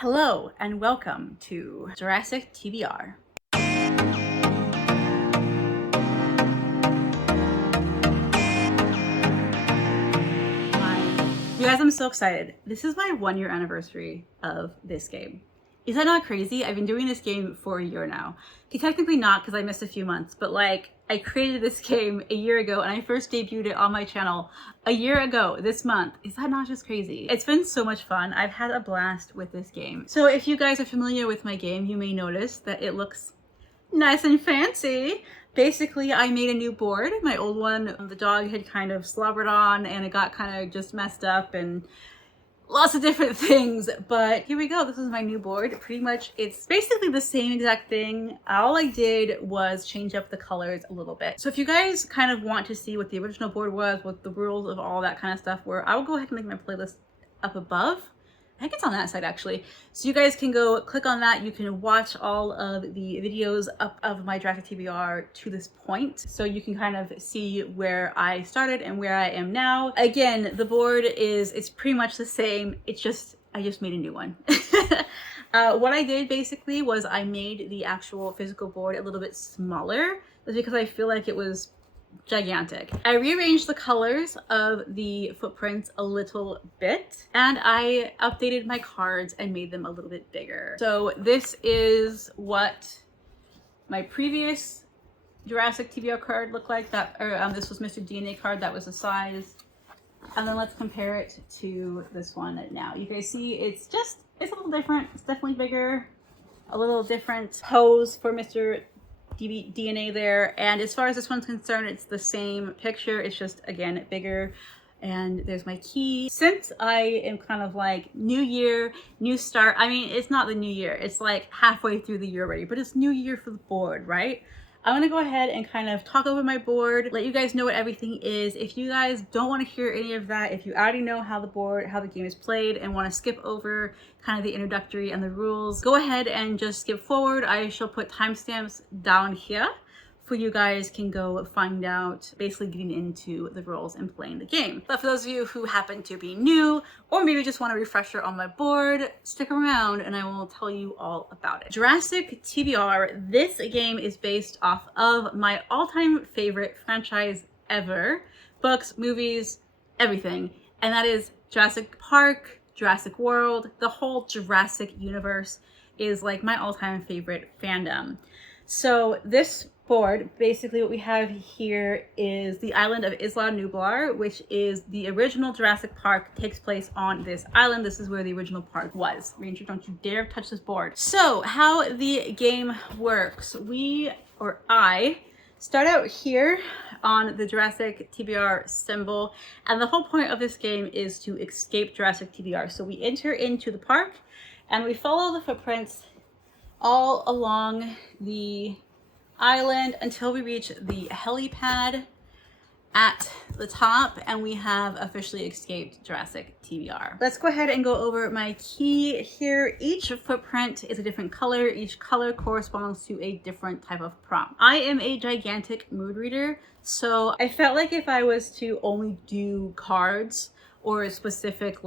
Hello and welcome to Jurassic TBR. You guys, I'm so excited. This is my 1-year anniversary of this game. Is that not crazy? I've been doing this game for a year now. Okay, technically not because I missed a few months, but like I created this game a year ago and I first debuted it on my channel a year ago this month. Is that not just crazy? It's been so much fun. I've had a blast with this game. So if you guys are familiar with my game, you may notice that it looks nice and fancy. Basically, I made a new board. My old one, the dog had kind of slobbered on and it got kind of just messed up and lots of different things, but here we go. This is my new board. Pretty much it's basically the same exact thing. All I did was change up the colors a little bit. So if you guys kind of want to see what the original board was, what the rules of all that kind of stuff were, I will go ahead and link my playlist up above. I think it's on that side actually. So you guys can go click on that. You can watch all of the videos up of my Jurassic TBR to this point. So you can kind of see where I started and where I am now. Again, the board it's pretty much the same. I just made a new one. What I did basically was I made the actual physical board a little bit smaller. That's because I feel like it was gigantic. I rearranged the colors of the footprints a little bit and I updated my cards and made them a little bit bigger. So this is what my previous Jurassic TBR card looked like. This was Mr. DNA card, that was the size. And then let's compare it to this one now. You guys see it's a little different. It's definitely bigger, a little different pose for Mr. DNA there, and as far as this one's concerned, it's the same picture, it's just again bigger. And there's my key. Since I am kind of like new year, new start, I mean it's not the new year, it's like halfway through the year already, but it's new year for the board, right? I'm gonna go ahead and kind of talk over my board, let you guys know what everything is. If you guys don't want to hear any of that, if you already know how the game is played and want to skip over kind of the introductory and the rules, go ahead and just skip forward. I shall put timestamps down here for you guys can go find out, basically getting into the rules and playing the game. But for those of you who happen to be new, or maybe just want a refresher on my board, stick around and I will tell you all about it. Jurassic TBR, this game is based off of my all-time favorite franchise ever. Books, movies, everything. And that is Jurassic Park, Jurassic World, the whole Jurassic universe is like my all-time favorite fandom. So this board, basically what we have here is the island of Isla Nublar, which is the original Jurassic Park, takes place on this island. This is where the original park was. Ranger, don't you dare touch this board. So how the game works, I start out here on the Jurassic TBR symbol, and the whole point of this game is to escape Jurassic TBR. So we enter into the park and we follow the footprints all along the island until we reach the helipad at the top and we have officially escaped Jurassic TBR. Let's go ahead and go over my key here. Each footprint is a different color. Each color corresponds to a different type of prompt. I am a gigantic mood reader, so I felt like if I was to only do cards or a specific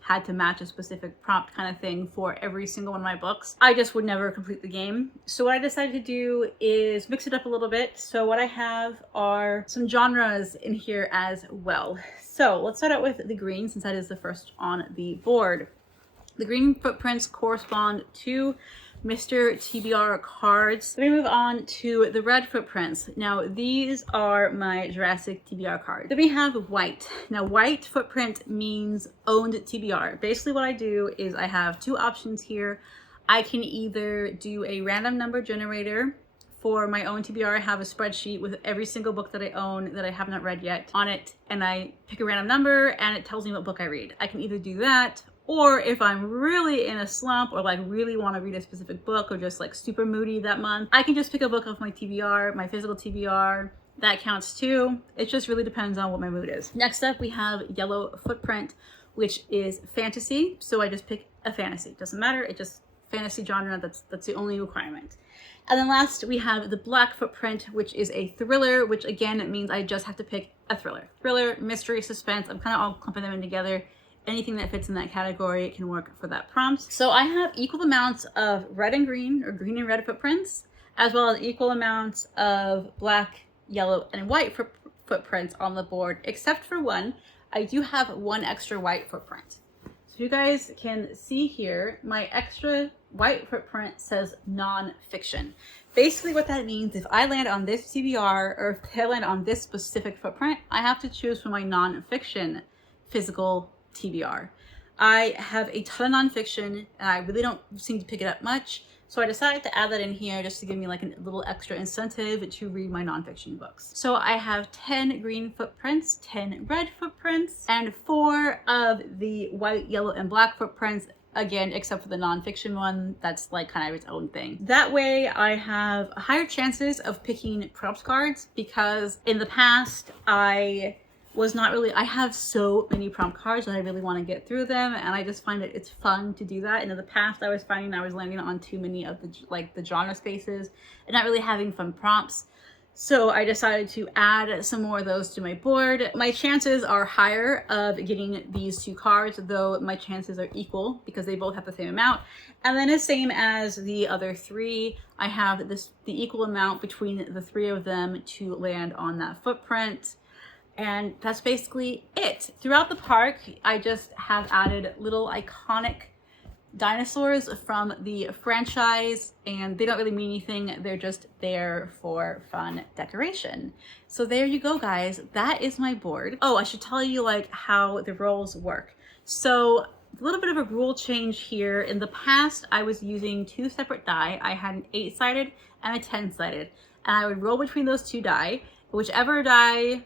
had to match a specific prompt kind of thing for every single one of my books, I just would never complete the game. So what I decided to do is mix it up a little bit. So what I have are some genres in here as well. So let's start out with the green, since that is the first on the board. The green footprints correspond to Mr. TBR cards. Let me move on to the red footprints. Now these are my Jurassic TBR cards. Then we have white. Now white footprint means owned TBR. Basically what I do is I have two options here. I can either do a random number generator for my own TBR. I have a spreadsheet with every single book that I own that I have not read yet on it, and I pick a random number and it tells me what book I read. I can either do that, or if I'm really in a slump or really want to read a specific book or just super moody that month, I can just pick a book off my TBR, my physical TBR. That counts too. It just really depends on what my mood is. Next up, we have yellow footprint, which is fantasy. So I just pick a fantasy. Doesn't matter. It just fantasy genre. That's the only requirement. And then last, we have the black footprint, which is a thriller, which again, it means I just have to pick a thriller. Thriller, mystery, suspense. I'm kind of all clumping them in together anything that fits in that category can work for that prompt. So I have equal amounts of red and green, or green and red footprints, as well as equal amounts of black, yellow, and white footprints on the board, except for one. I do have one extra white footprint. So you guys can see here, my extra white footprint says non-fiction. Basically what that means, if I land on this TBR, or if I land on this specific footprint, I have to choose from my non-fiction physical TBR. I have a ton of non-fiction, and I really don't seem to pick it up much. So I decided to add that in here just to give me like a little extra incentive to read my nonfiction books. So I have 10 green footprints, 10 red footprints, and 4 of the white, yellow, and black footprints. Again, except for the nonfiction one, that's like kind of its own thing. That way I have higher chances of picking prompt cards, because in the past I have so many prompt cards that I really want to get through them, and I just find that it's fun to do that. And in the past I was finding I was landing on too many of the genre spaces and not really having fun prompts. So I decided to add some more of those to my board. My chances are higher of getting these 2 cards, though my chances are equal because they both have the same amount. And then the same as the other 3, I have the equal amount between the 3 of them to land on that footprint. And that's basically it. Throughout the park, I just have added little iconic dinosaurs from the franchise, and they don't really mean anything. They're just there for fun decoration. So there you go, guys. That is my board. Oh, I should tell you like how the rolls work. So a little bit of a rule change here. In the past, I was using 2 separate die. I had an 8-sided and a 10-sided, and I would roll between those 2 die. Whichever die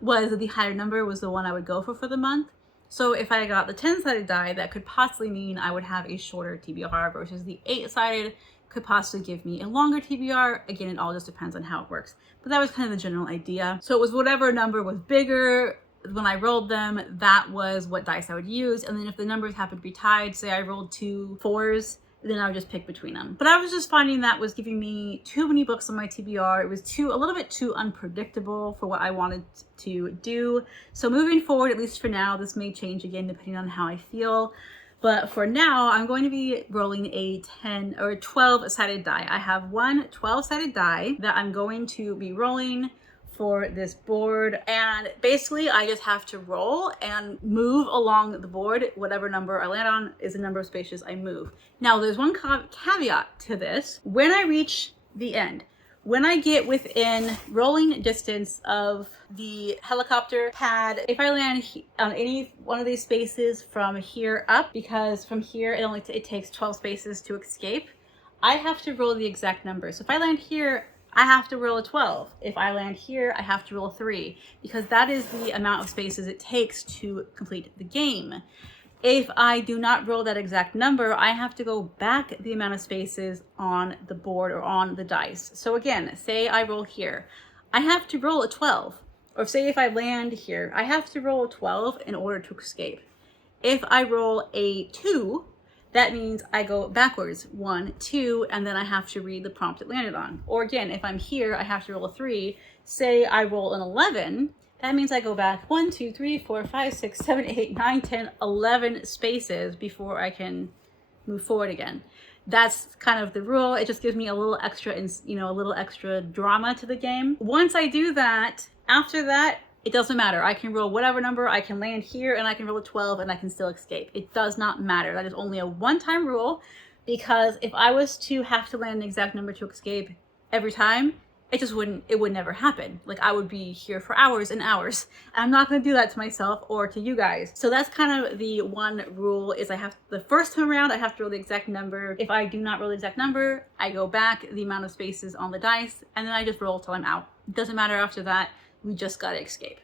was the higher number was the one I would go for the month. So if I got the 10-sided die, that could possibly mean I would have a shorter TBR, versus the 8-sided could possibly give me a longer TBR. Again, it all just depends on how it works. But that was kind of the general idea. So it was whatever number was bigger when I rolled them, that was what dice I would use. And then if the numbers happened to be tied, say I rolled 2 4s, then I would just pick between them. But I was just finding that was giving me too many books on my TBR. It was a little bit too unpredictable for what I wanted to do. So moving forward, at least for now, this may change again depending on how I feel. But for now, I'm going to be rolling a 10 or 12-sided die. I have one 12-sided die that I'm going to be rolling for this board, and basically I just have to roll and move along the board. Whatever number I land on is the number of spaces I move. Now there's one caveat to this. When I reach the end, when I get within rolling distance of the helicopter pad, if I land on any one of these spaces from here up, because from here it takes 12 spaces to escape, I have to roll the exact number. So if I land here, I have to roll a 12. If I land here, I have to roll a 3, because that is the amount of spaces it takes to complete the game. If I do not roll that exact number, I have to go back the amount of spaces on the board or on the dice. So again, say I roll here, I have to roll a 12. Or say if I land here, I have to roll a 12 in order to escape. If I roll a 2, that means I go backwards 1, 2, and then I have to read the prompt it landed on. Or again, if I'm here, I have to roll a 3. Say I roll an 11, that means I go back 1, 2, 3, 4, 5, 6, 7, 8, 9, 10, 11 spaces before I can move forward again. That's kind of the rule. It just gives me a little extra, a little extra drama to the game. Once I do that, after that, it doesn't matter. I can roll whatever number, I can land here, and I can roll a 12 and I can still escape. It does not matter. That is only a one-time rule, because if I was to have to land an exact number to escape every time, it would never happen. Like, I would be here for hours and hours. And I'm not gonna do that to myself or to you guys. So that's kind of the one rule, is the first time around, I have to roll the exact number. If I do not roll the exact number, I go back the amount of spaces on the dice, and then I just roll till I'm out. It doesn't matter after that. We just gotta escape.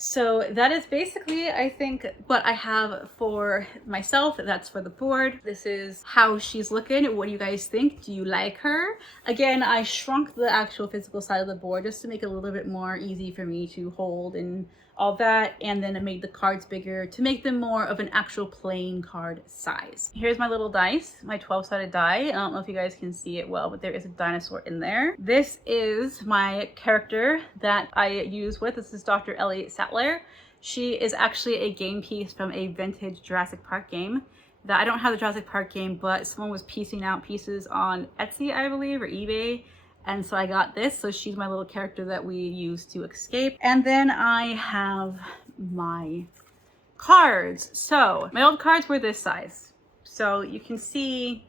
So that is basically, I think, what I have for myself. That's for the board. This is how she's looking. What do you guys think? Do you like her? Again, I shrunk the actual physical side of the board just to make it a little bit more easy for me to hold and all that, and then I made the cards bigger to make them more of an actual playing card size. Here's my little dice, my 12-sided die. I don't know if you guys can see it well, but there is a dinosaur in there. This is my character that I use with. This is Dr. Elliot Sattler. She is actually a game piece from a vintage Jurassic Park game. That I don't have the Jurassic Park game, but someone was piecing out pieces on Etsy, I believe, or eBay. And so I got this. So she's my little character that we use to escape. And then I have my cards. So my old cards were this size. So you can see,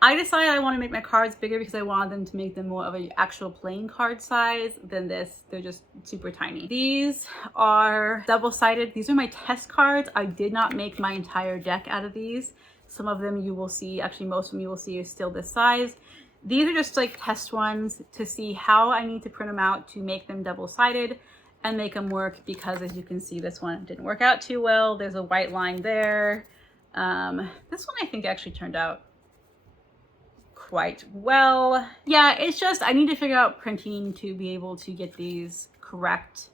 I decided I want to make my cards bigger because I wanted them to make them more of an actual playing card size than this. They're just super tiny. These are double-sided. These are my test cards. I did not make my entire deck out of these. Some of them you will see, actually most of them you will see is still this size. These are just like test ones to see how I need to print them out to make them double-sided and make them work, because as you can see, this one didn't work out too well. There's a white line there. This one I think actually turned out quite well. Yeah, it's just I need to figure out printing to be able to get these correct,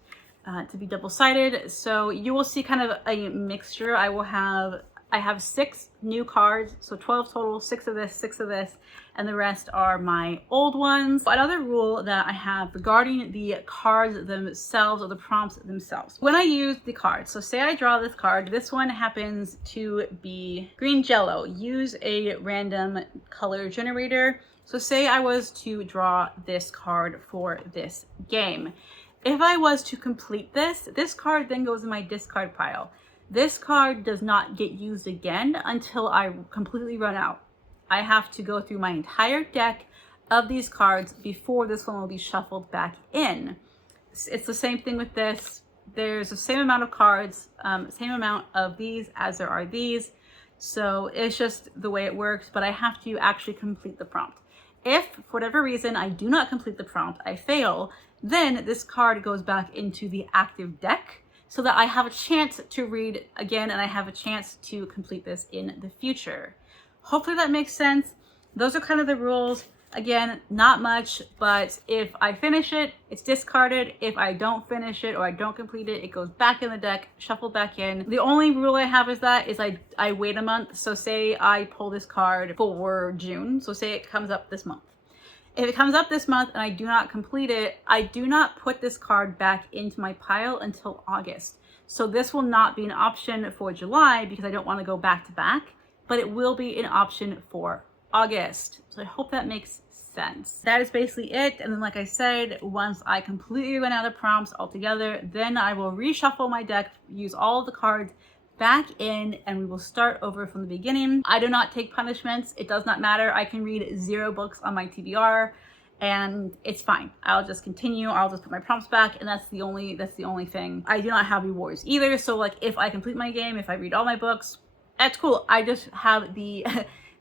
to be double-sided. So you will see kind of a mixture. I have 6 new cards, so 12 total, 6 of this, 6 of this, and the rest are my old ones. Another rule that I have regarding the cards themselves, or the prompts themselves. When I use the cards, so say I draw this card, this one happens to be green jello. Use a random color generator. So say I was to draw this card for this game. If I was to complete this, this card then goes in my discard pile. This card does not get used again until I completely run out. I have to go through my entire deck of these cards before this one will be shuffled back in. It's the same thing with this. There's the same amount of cards, same amount of these as there are these. So it's just the way it works, but I have to actually complete the prompt. If, for whatever reason, I do not complete the prompt, I fail, then this card goes back into the active deck, so that I have a chance to read again and I have a chance to complete this in the future. Hopefully that makes sense. Those are kind of the rules. Again, not much, but if I finish it, it's discarded. If I don't finish it or I don't complete it, it goes back in the deck, shuffled back in. The only rule I have is I wait a month. So say I pull this card for June. So say it comes up this month. If it comes up this month and I do not complete it, I do not put this card back into my pile until August. So this will not be an option for July because I don't want to go back to back, but it will be an option for August. So I hope that makes sense. That is basically it. And then like I said, once I completely run out of prompts altogether, then I will reshuffle my deck, use all of the cards back in, and we will start over from the beginning. I do not take punishments. It does not matter. I can read 0 books on my TBR and it's fine. I'll just continue. I'll just put my prompts back, and that's the only thing. I do not have rewards either. So like if I complete my game, if I read all my books, that's cool. I just have the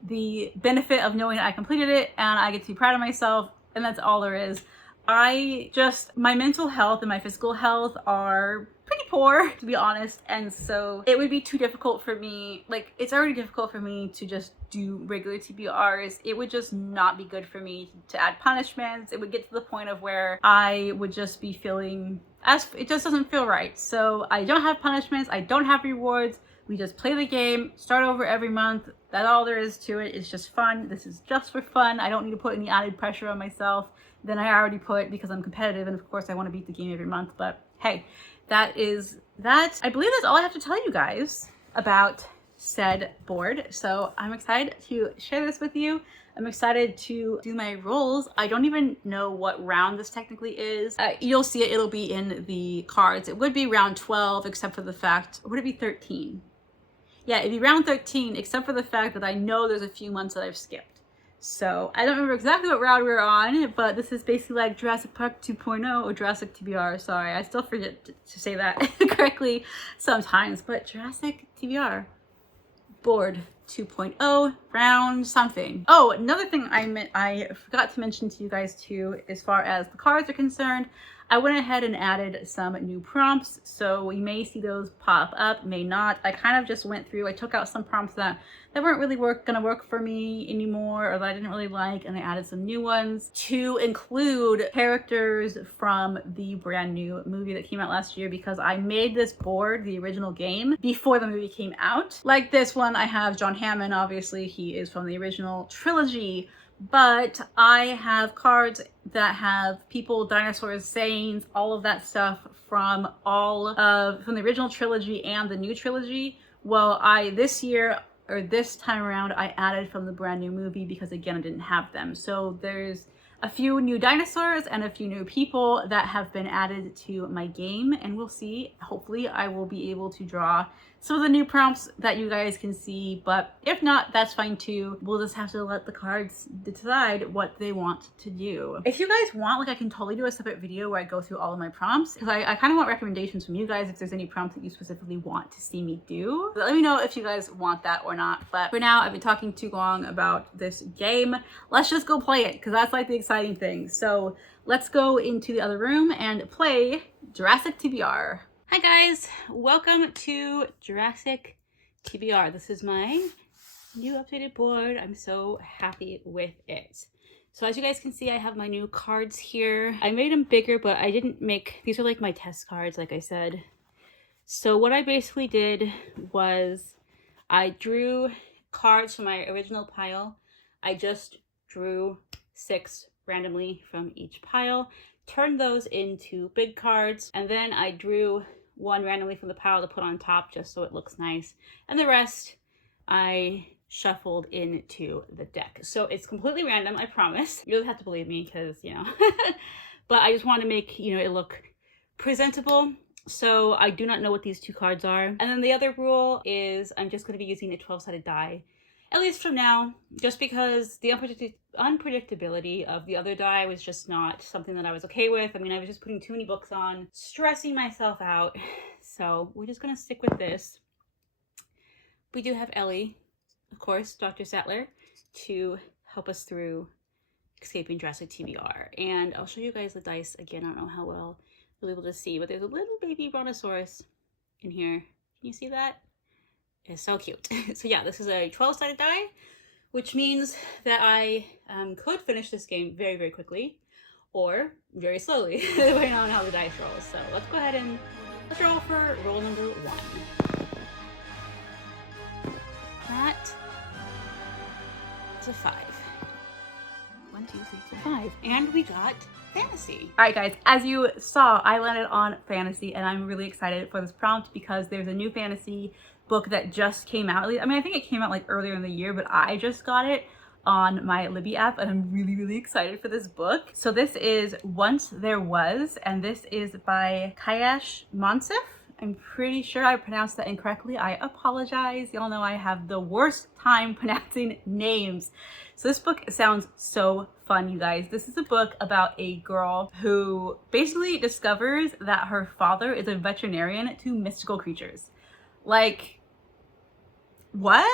the benefit of knowing I completed it and I get to be proud of myself, and that's all there is. My mental health and my physical health are pretty poor, to be honest, and so it would be too difficult for me. Like, it's already difficult for me to just do regular TBRs. It would just not be good for me to add punishments. It would get to the point of where I would just be feeling it just doesn't feel right. So I don't have punishments, I don't have rewards. We just play the game, start over every month. That's all there is to it. It's just fun. This is just for fun. I don't need to put any added pressure on myself than I already put, because I'm competitive and of course I want to beat the game every month. But hey, that is that. I believe that's all I have to tell you guys about said board. So I'm excited to share this with you. I'm excited to do my rolls. I don't even know what round this technically is. You'll see it. It'll be in the cards. It would be round 12, except for the fact, would it be 13? Yeah, it'd be round 13, except for the fact that I know there's a few months that I've skipped. So I don't remember exactly what round we're on, but this is basically like Jurassic Park 2.0 or Jurassic TBR. Sorry, I still forget to say that correctly sometimes, but Jurassic TBR board 2.0 round something. Oh, another thing I forgot to mention to you guys too, as far as the cards are concerned, I went ahead and added some new prompts, so we may see those pop up, may not. I kind of just went through, I took out some prompts that weren't really gonna work for me anymore, or that I didn't really like, and I added some new ones to include characters from the brand new movie that came out last year, because I made this board, the original game, before the movie came out. Like this one, I have John Hammond, obviously he is from the original trilogy, but I have cards that have people, dinosaurs, sayings, all of that stuff from from the original trilogy and the new trilogy. Well, this time around, I added from the brand new movie because again, I didn't have them. So there's a few new dinosaurs and a few new people that have been added to my game, and we'll see. Hopefully I will be able to draw some of the new prompts that you guys can see, but if not, that's fine too. We'll just have to let the cards decide what they want to do. If you guys want, like, I can totally do a separate video where I go through all of my prompts, because I kind of want recommendations from you guys if there's any prompts that you specifically want to see me do. But let me know if you guys want that or not. But for now, I've been talking too long about this game. Let's just go play it, because that's like the exciting thing. So let's go into the other room and play Jurassic TBR. Hi guys, welcome to Jurassic TBR. This is my new updated board. I'm so happy with it. So as you guys can see, I have my new cards here. I made them bigger, but I didn't make, these are like my test cards, like I said. So what I basically did was I drew cards from my original pile. I just drew 6 randomly from each pile, turned those into big cards, and then I drew 1 randomly from the pile to put on top just so it looks nice, and the rest I shuffled into the deck. So it's completely random, I promise. You don't have to believe me because, you know, but I just want to make, you know, it look presentable. So I do not know what these 2 cards are. And then the other rule is I'm just going to be using a 12-sided die, at least from now, just because the unpredictability of the other die was just not something that I was okay with. I mean, I was just putting too many books on, stressing myself out. So we're just going to stick with this. We do have Ellie, of course, Dr. Sattler, to help us through escaping Jurassic TBR. And I'll show you guys the dice again. I don't know how well you'll be able to see, but there's a little baby brontosaurus in here. Can you see that? It's so cute. So yeah, this is a 12-sided die, which means that I could finish this game very, very quickly or very slowly, depending on how the dice rolls. So let's go ahead and let's roll for roll number 1. That is a 5. 1, 2, 3, 4, 5. And we got fantasy. All right, guys, as you saw, I landed on fantasy, and I'm really excited for this prompt because there's a new fantasy book that just came out. I mean, I think it came out like earlier in the year, but I just got it on my Libby app, and I'm really, really excited for this book. So this is Once There Was, and this is by Kayash Monsef. I'm pretty sure I pronounced that incorrectly. I apologize. Y'all know I have the worst time pronouncing names. So this book sounds so fun, you guys. This is a book about a girl who basically discovers that her father is a veterinarian to mystical creatures. Like, what?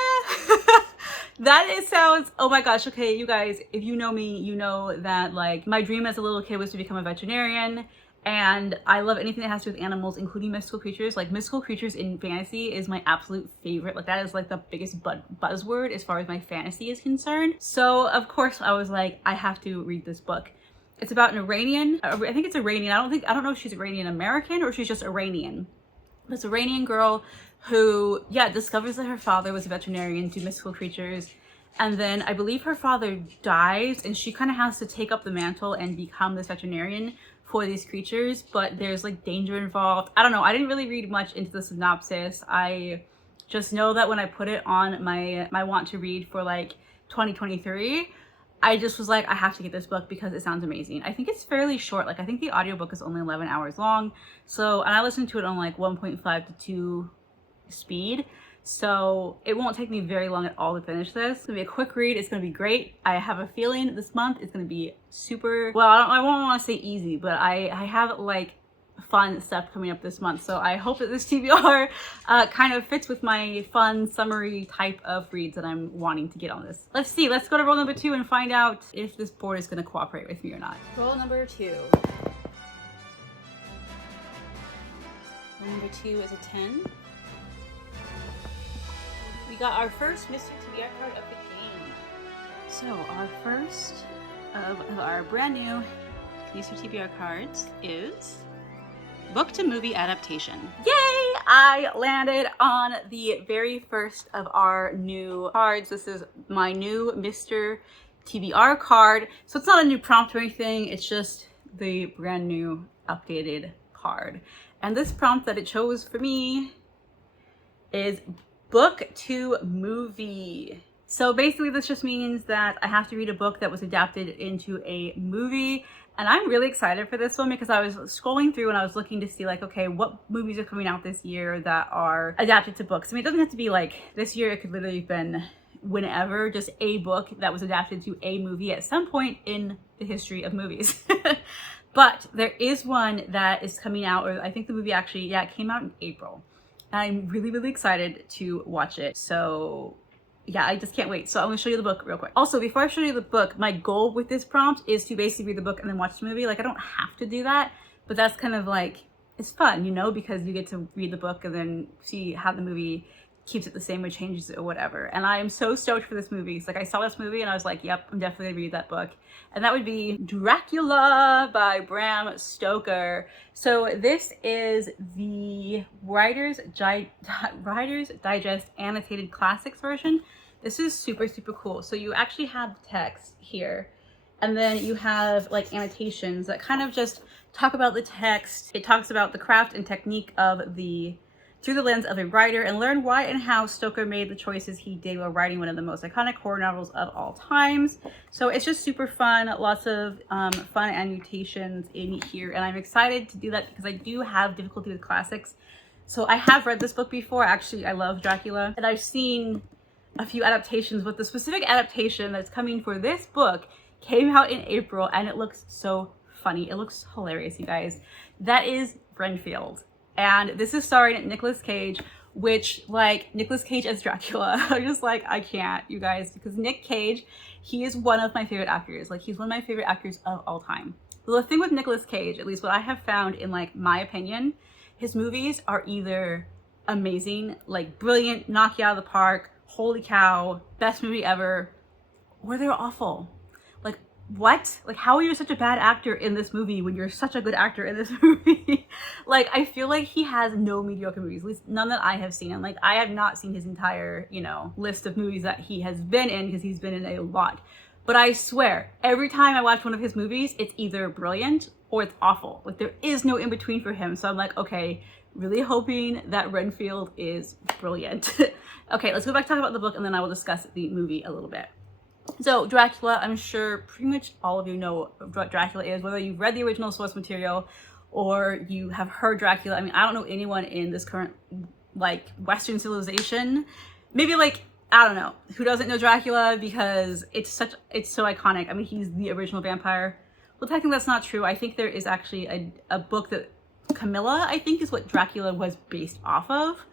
It sounds, oh my gosh. Okay, you guys, if you know me, you know that like my dream as a little kid was to become a veterinarian, and I love anything that has to do with animals, including mystical creatures. Like, mystical creatures in fantasy is my absolute favorite. Like, that is like the biggest buzzword as far as my fantasy is concerned. So of course I was like, I have to read this book. It's about an Iranian, I think it's Iranian. I don't know if she's Iranian American or she's just Iranian. This Iranian girl who, yeah, discovers that her father was a veterinarian to mystical creatures. And then I believe her father dies, and she kind of has to take up the mantle and become this veterinarian for these creatures. But there's like danger involved. I don't know. I didn't really read much into the synopsis. I just know that when I put it on my want to read for like 2023, I just was like, I have to get this book because it sounds amazing. I think it's fairly short. Like, I think the audiobook is only 11 hours long. So, and I listened to it on like 1.5 to 2 speed. So it won't take me very long at all to finish this. It's gonna be a quick read. It's gonna be great. I have a feeling this month is gonna be super, well, I won't want to say easy, but I have like fun stuff coming up this month. So I hope that this TBR kind of fits with my fun summary type of reads that I'm wanting to get on this. Let's see, let's go to roll number 2 and find out if this board is gonna cooperate with me or not. Roll number 2. Roll number 2 is a 10. We got our first Mr. TBR card of the game. So our first of our brand new Mr. TBR cards is Book to Movie Adaptation. Yay! I landed on the very first of our new cards. This is my new Mr. TBR card. So it's not a new prompt or anything. It's just the brand new updated card. And this prompt that it chose for me is book to movie. So basically this just means that I have to read a book that was adapted into a movie. And I'm really excited for this one because I was scrolling through and I was looking to see like, okay, what movies are coming out this year that are adapted to books. I mean, it doesn't have to be like this year, it could literally have been whenever, just a book that was adapted to a movie at some point in the history of movies. But there is one that is coming out, or I think the movie actually, yeah, it came out in April. And I'm really, really excited to watch it. So yeah, I just can't wait. So I'm gonna show you the book real quick. Also, before I show you the book, my goal with this prompt is to basically read the book and then watch the movie. Like I don't have to do that, but that's kind of like, it's fun, you know, because you get to read the book and then see how the movie keeps it the same or changes it or whatever. And I am so stoked for this movie. So like I saw this movie and I was like, yep, I'm definitely gonna read that book. And that would be Dracula by Bram Stoker. So this is the Writer's Digest Annotated Classics version. This is super, super cool. So you actually have text here, and then you have like annotations that kind of just talk about the text. It talks about the craft and technique of through the lens of a writer, and learn why and how Stoker made the choices he did while writing one of the most iconic horror novels of all times. So it's just super fun, lots of fun annotations in here, and I'm excited to do that because I do have difficulty with classics. So I have read this book before. Actually, I love Dracula, and I've seen a few adaptations, but the specific adaptation that's coming for this book came out in April, and it looks so funny. It looks hilarious, you guys. That is Renfield. And this is starring Nicolas Cage, which, like, Nicolas Cage as Dracula, I'm just like, I can't, you guys, because Nick Cage, he is one of my favorite actors. Like, he's one of my favorite actors of all time. The thing with Nicolas Cage, at least what I have found in, like, my opinion, his movies are either amazing, like, brilliant, knock you out of the park, holy cow, best movie ever, or they're awful. Like, what? Like, how are you such a bad actor in this movie when you're such a good actor in this movie? Like, I feel like he has no mediocre movies, at least none that I have seen. And like, I have not seen his entire, you know, list of movies that he has been in, because he's been in a lot. But I swear, every time I watch one of his movies, it's either brilliant or it's awful. Like, there is no in between for him. So I'm like, okay, really hoping that Renfield is brilliant. Okay, let's go back to talk about the book, and then I will discuss the movie a little bit. So Dracula, I'm sure pretty much all of you know what Dracula is, whether you've read the original source material or you have heard Dracula. I mean, I don't know anyone in this current, like, Western civilization, maybe like, I don't know, who doesn't know Dracula, because it's so iconic. I mean, he's the original vampire. Well, technically that's not true. I think there is actually a book that Camilla, I think, is what Dracula was based off of.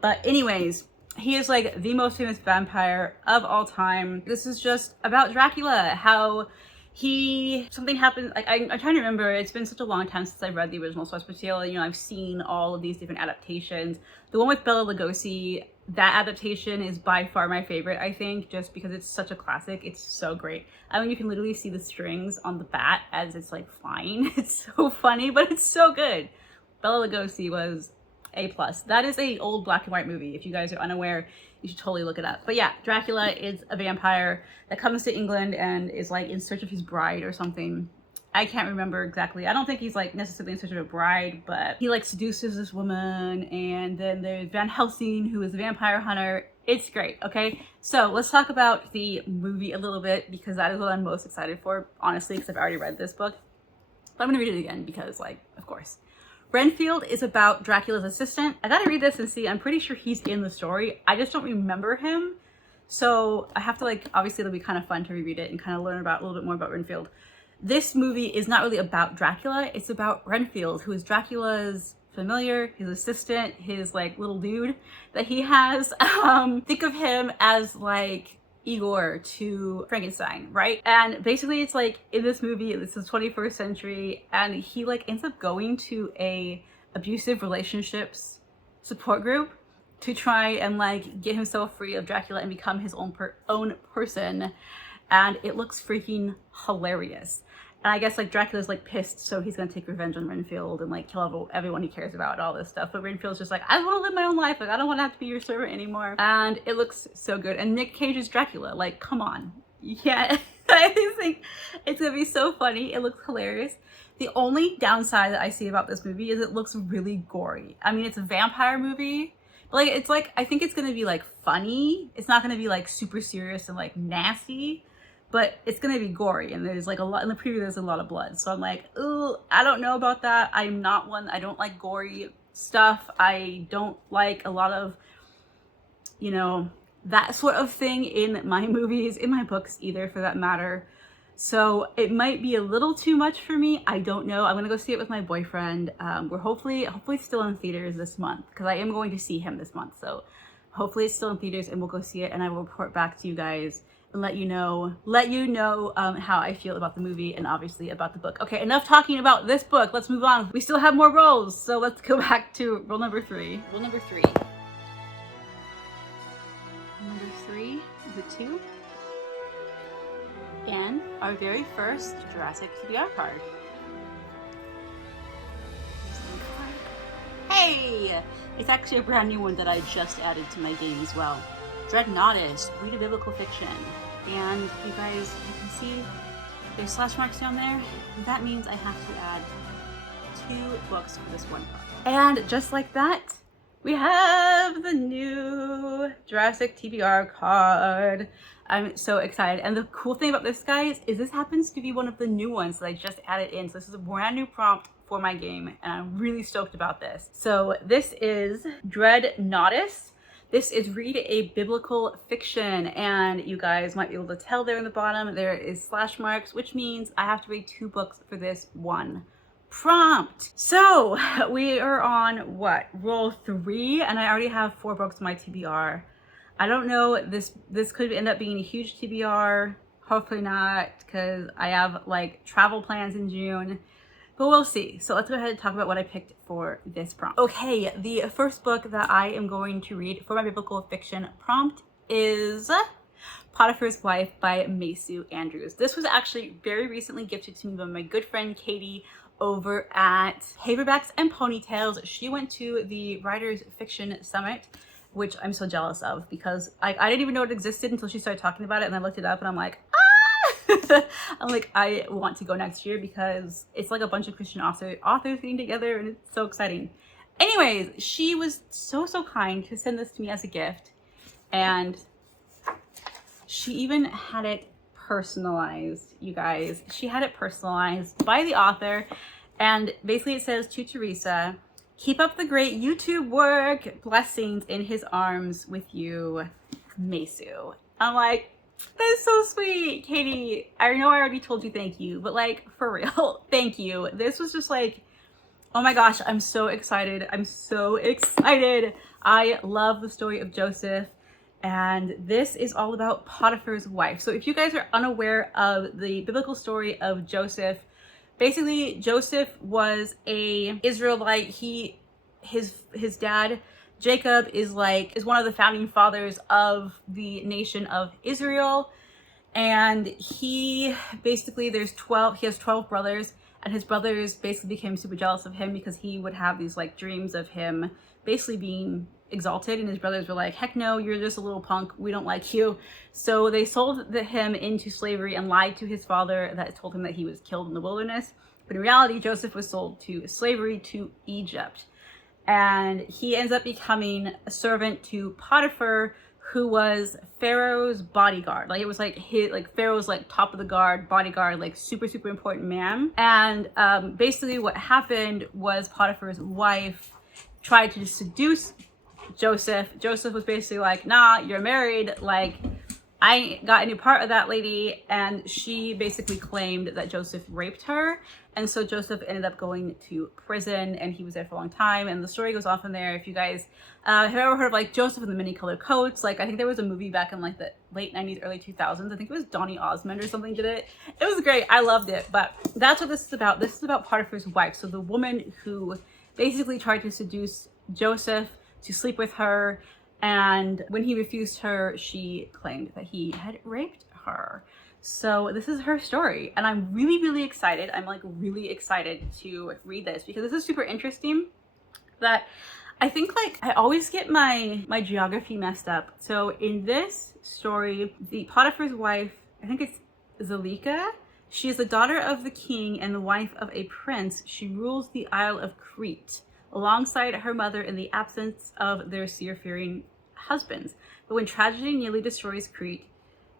But anyways, he is like the most famous vampire of all time. This is just about Dracula, how something happened. Like, I'm trying to remember, it's been such a long time since I've read the original source material. You know, I've seen all of these different adaptations. The one with Bela Lugosi, that adaptation is by far my favorite, I think, just because it's such a classic. It's so great. I mean, you can literally see the strings on the bat as it's like flying. It's so funny, but it's so good. Bela Lugosi was A+. That is a old black and white movie. If you guys are unaware, you should totally look it up. But yeah, Dracula is a vampire that comes to England and is like in search of his bride or something. I can't remember exactly. I don't think he's like necessarily in search of a bride, but he like seduces this woman, and then there's Van Helsing, who is a vampire hunter. It's great, okay? So let's talk about the movie a little bit, because that is what I'm most excited for, honestly, because I've already read this book. But I'm gonna read it again because, like, of course. Renfield is about Dracula's assistant. I gotta read this and see. I'm pretty sure he's in the story. I just don't remember him. So I have to, like, obviously it'll be kind of fun to reread it and kind of learn about a little bit more about Renfield. This movie is not really about Dracula. It's about Renfield, who is Dracula's familiar, his assistant, his like little dude that he has. Think of him as like Igor to Frankenstein, right? And basically it's like in this movie, this is 21st century, and he like ends up going to a abusive relationships support group to try and like get himself free of Dracula and become his own person. And it looks freaking hilarious. And I guess like Dracula's like pissed, so he's gonna take revenge on Renfield and like kill everyone he cares about and all this stuff. But Renfield's just like, I just want to live my own life. Like, I don't want to have to be your servant anymore. And it looks so good. And Nick Cage is Dracula. Like, come on. Yeah. I just think it's gonna be so funny. It looks hilarious. The only downside that I see about this movie is it looks really gory. I mean, it's a vampire movie, but like it's like, I think it's gonna be like funny. It's not gonna be like super serious and like nasty, but it's gonna be gory, and there's like a lot in the preview. There's a lot of blood, so I'm like, ooh, I don't know about that. I'm not one. I don't like gory stuff. I don't like a lot of, you know, that sort of thing in my movies, in my books either, for that matter. So it might be a little too much for me. I don't know. I'm gonna go see it with my boyfriend. We're hopefully still in theaters this month, because I am going to see him this month. So hopefully it's still in theaters, and we'll go see it, and I will report back to you guys and let you know how I feel about the movie and obviously about the book. Okay, enough talking about this book. Let's move on. We still have more roles, so let's go back to role number 3. Rule number 3. Number 3 is a 2. And our very first Jurassic TBR card. Hey! It's actually a brand new one that I just added to my game as well. Dreadnoughtus, read a biblical fiction. And you guys, you can see there's slash marks down there. And that means I have to add 2 books for this one book. And just like that, we have the new Jurassic TBR card. I'm so excited. And the cool thing about this, guys, is this happens to be one of the new ones that I just added in. So this is a brand new prompt for my game, and I'm really stoked about this. So this is Dreadnoughtus. This is read a biblical fiction, and you guys might be able to tell there in the bottom, there is slash marks, which means I have to read 2 books for this one prompt. So we are on what, roll 3, and I already have 4 books in my TBR. I don't know, this could end up being a huge TBR. Hopefully not, because I have like travel plans in June, but we'll see. So let's go ahead and talk about what I picked for this prompt. Okay, the first book that I am going to read for my biblical fiction prompt is Potiphar's Wife by Maysu Andrews. This was actually very recently gifted to me by my good friend Katie over at Paperbacks and Ponytails. She went to the Writers Fiction Summit, which I'm so jealous of, because I didn't even know it existed until she started talking about it, and I looked it up and I'm like, ah! I'm like, I want to go next year, because it's like a bunch of Christian authors getting together, and it's so exciting. Anyways, she was so kind to send this to me as a gift, and she even had it personalized, you guys. She had it personalized by the author, and basically it says, to Teresa, keep up the great YouTube work. Blessings in his arms with you, Maysu. I'm like, that's so sweet, Katie. I know I already told you thank you, but like, for real, thank you. This was just like, oh my gosh, I'm so excited. I'm so excited. I love the story of Joseph, and this is all about Potiphar's wife. So if you guys are unaware of the biblical story of Joseph, basically Joseph was a Israelite. His dad Jacob is one of the founding fathers of the nation of Israel, and he has 12 brothers, and his brothers basically became super jealous of him because he would have these like dreams of him basically being exalted, and his brothers were like, heck no, you're just a little punk, we don't like you. So they sold him into slavery and lied to his father that told him that he was killed in the wilderness. But in reality, Joseph was sold to slavery to Egypt. And he ends up becoming a servant to Potiphar, who was Pharaoh's bodyguard. Like, it was like Pharaoh's like top of the guard, bodyguard, like super important man. And basically what happened was Potiphar's wife tried to seduce Joseph. Joseph was basically like, nah, you're married, like I ain't got any part of that lady. And she basically claimed that Joseph raped her. And so Joseph ended up going to prison, and he was there for a long time. And the story goes on from there. If you guys have ever heard of like Joseph and the Many Colored Coats, like I think there was a movie back in like the late 90s, early 2000s. I think it was Donny Osmond or something did it. It was great. I loved it. But that's what this is about. This is about Potiphar's wife. So the woman who basically tried to seduce Joseph to sleep with her. And when he refused her, she claimed that he had raped her. So this is her story, and I'm really excited. I'm like really excited to read this because this is super interesting. That I think like I always get my geography messed up. So in this story, the Potiphar's wife, I think Zulika. She is the daughter of the king and the wife of a prince. She rules the Isle of Crete alongside her mother in the absence of their seafaring husbands. But when tragedy nearly destroys Crete,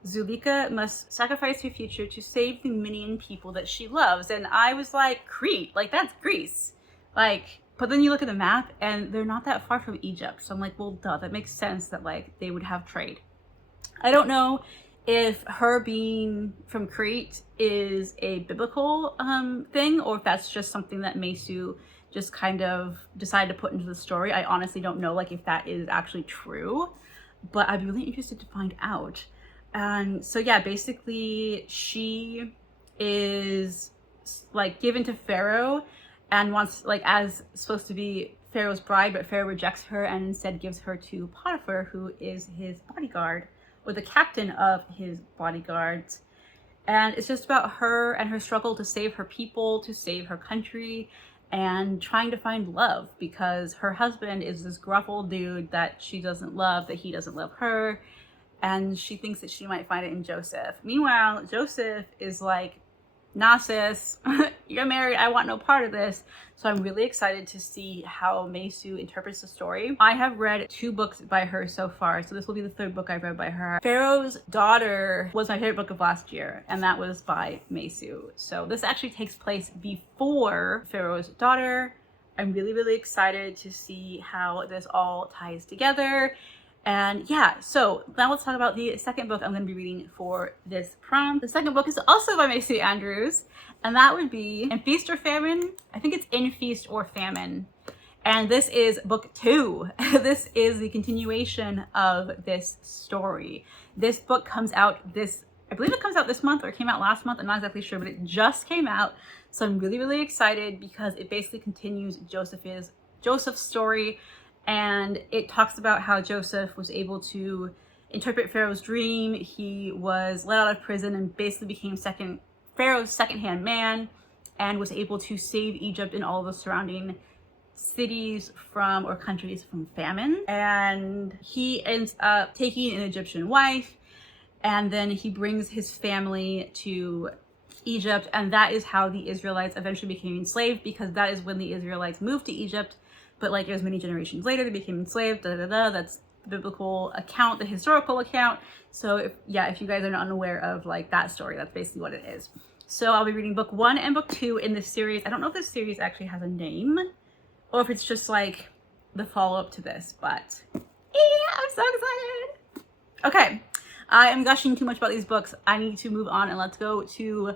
Zulika must sacrifice her future to save the Minion people that she loves. And I was like, Crete? Like, that's Greece. Like, but then you look at the map and they're not that far from Egypt. So I'm like, well, duh, that makes sense that like they would have trade. I don't know if her being from Crete is a biblical thing, or if that's just something that Mesu just kind of decided to put into the story. I honestly don't know like if that is actually true, but I'd be really interested to find out. And so yeah, basically she is like given to Pharaoh and wants like as supposed to be Pharaoh's bride, but Pharaoh rejects her and instead gives her to Potiphar, who is his bodyguard, or the captain of his bodyguards. And it's just about her and her struggle to save her people, to save her country, and trying to find love, because her husband is this gruff old dude that she doesn't love, that he doesn't love her, and she thinks that she might find it in Joseph. Meanwhile, Joseph is like, nah sis, you're married, I want no part of this. So I'm really excited to see how Mesu interprets the story. I have read 2 books by her so far, so this will be the 3rd book I've read by her. Pharaoh's Daughter was my favorite book of last year, and that was by Mesu. So this actually takes place before Pharaoh's Daughter. I'm really, really excited to see how this all ties together. And yeah, so now let's talk about the second book I'm going to be reading for this prompt. The second book is also by Macy Andrews, and that would be In Feast or Famine. I think it's In Feast or Famine. And this is book 2. This is the continuation of this story. This book comes out I believe it comes out this month, or it came out last month. I'm not exactly sure, but it just came out. So I'm really, really excited because it basically continues Joseph's story. And it talks about how Joseph was able to interpret Pharaoh's dream. He was let out of prison and basically became Pharaoh's second-hand man, and was able to save Egypt and all the surrounding cities or countries from famine. And he ends up taking an Egyptian wife, and then he brings his family to Egypt, and that is how the Israelites eventually became enslaved, because that is when the Israelites moved to Egypt. But like it was many generations later, they became enslaved, That's the biblical account, the historical account. So if you guys are not unaware of like that story, that's basically what it is. So I'll be reading book 1 and book 2 in this series. I don't know if this series actually has a name, or if it's just like the follow-up to this, but yeah, I'm so excited. Okay, I am gushing too much about these books. I need to move on, and let's go to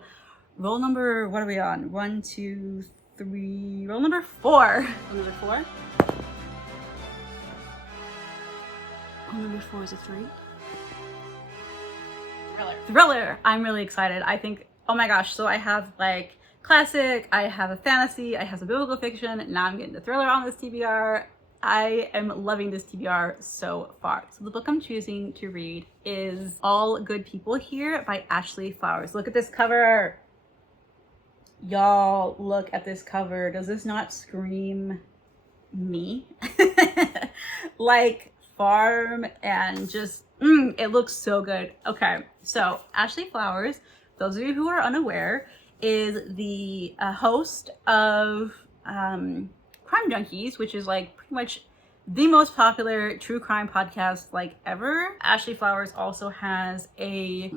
roll number, what are we on? 1, 2, 3, roll number 4. Roll number 4? Roll number 4 is a 3. Thriller. I'm really excited. I think, oh my gosh, so I have like classic, I have a fantasy, I have some biblical fiction, now I'm getting the thriller on this TBR. I am loving this TBR so far. So the book I'm choosing to read is All Good People Here by Ashley Flowers. Look at this cover. Y'all, look at this cover. Does this not scream me? Like farm and just, it looks so good. Okay, so Ashley Flowers, those of you who are unaware, is the host of Crime Junkies, which is like pretty much the most popular true crime podcast like ever. Ashley Flowers also has she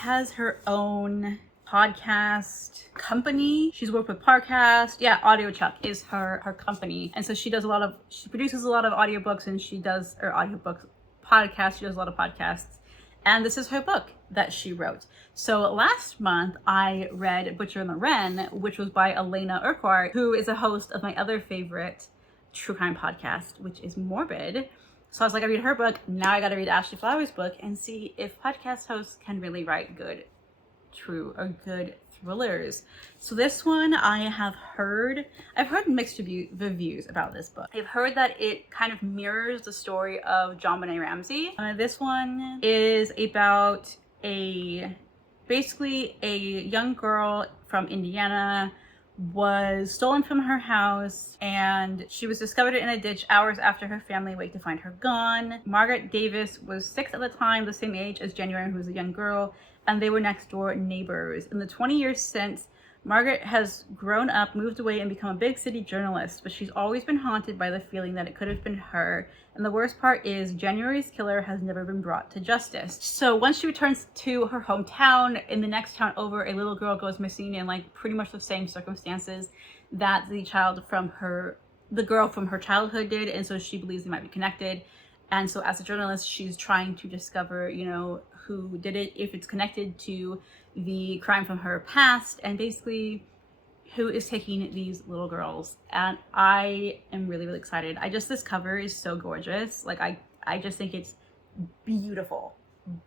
has her own podcast company. She's worked with Parcast. Yeah, Audio Chuck is her company. And so she produces a lot of audiobooks, and podcasts. She does a lot of podcasts. And this is her book that she wrote. So last month I read Butcher and the Wren, which was by Elena Urquhart, who is a host of my other favorite true crime podcast, which is Morbid. So I was like, I read her book, now I gotta read Ashley Flowers' book and see if podcast hosts can really write good thrillers. So this one I've heard mixed reviews about this book. I've heard that it kind of mirrors the story of JonBenet Ramsey. This one is about basically a young girl from Indiana was stolen from her house, and she was discovered in a ditch hours after her family waked to find her gone. Margaret Davis was 6 at the time, the same age as January, who was a young girl, and they were next door neighbors. In the 20 years since, Margaret has grown up, moved away, and become a big city journalist, but she's always been haunted by the feeling that it could have been her. And the worst part is January's killer has never been brought to justice. So once she returns to her hometown, in the next town over, a little girl goes missing in like pretty much the same circumstances that the girl from her childhood did, and so she believes they might be connected. And so as a journalist, she's trying to discover, you know, who did it, if it's connected to the crime from her past, and basically who is taking these little girls. And I am really, really excited. This cover is so gorgeous. Like I just think it's beautiful.